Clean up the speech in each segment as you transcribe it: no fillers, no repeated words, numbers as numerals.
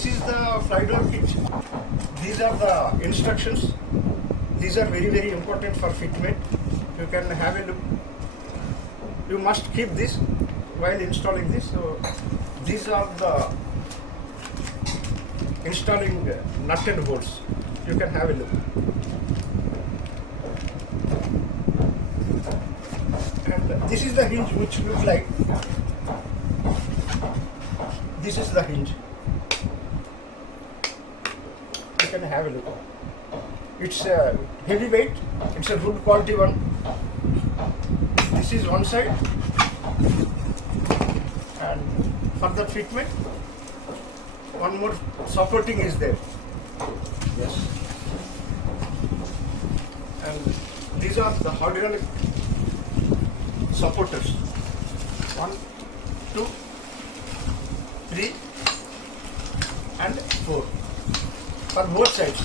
This is the Flydoor kit. These are the instructions. These are very important for fitment. You can have a look. You must keep this while installing this. So these are the installing nut and bolts. You can have a look. And this is the hinge which looks like. This is the hinge. You can have a look. It's a heavy weight. It's a good quality one. This is one side, and for the fitment, one more supporting is there. Yes. And these are the hydraulic supporters. 1, 2, 3, and 4 for both sides.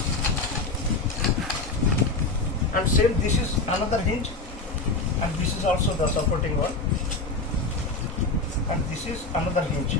And same, this is another hinge, and this is also the supporting one, and this is another hinge.